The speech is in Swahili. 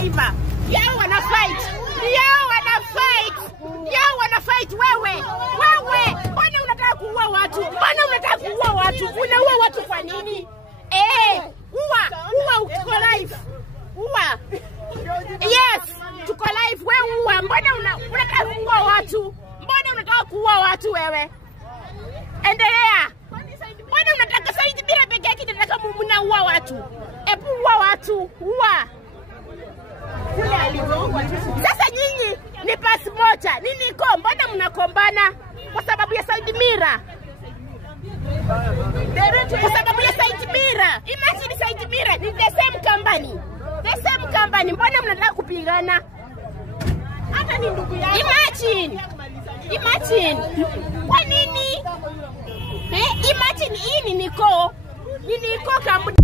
driver. Yao wana fight. Wewe. Mbona unataka kuua watu? Unaua watu kwa nini? Uwa uko live. Uwa. Yes, tuko live. Wewe uwa. Mbona unataka kuua watu? Mbona unataka kuua watu wewe? Endelea. Mbona unataka Said Mira peke yake nataka mnaua watu? Uua watu. Uwa. Sasa nyinyi ni pasi moja. Nini iko? Mbona mnakombana? Kwa sababu ya Said Mira. Kwa sababu ya Said Mira. Imagine Said Mira ni the same company. Mbona mnataka kupigana? Hata ni ndugu yako. Imagine. Kwa nini? Imagine hii ni Niko kampuni.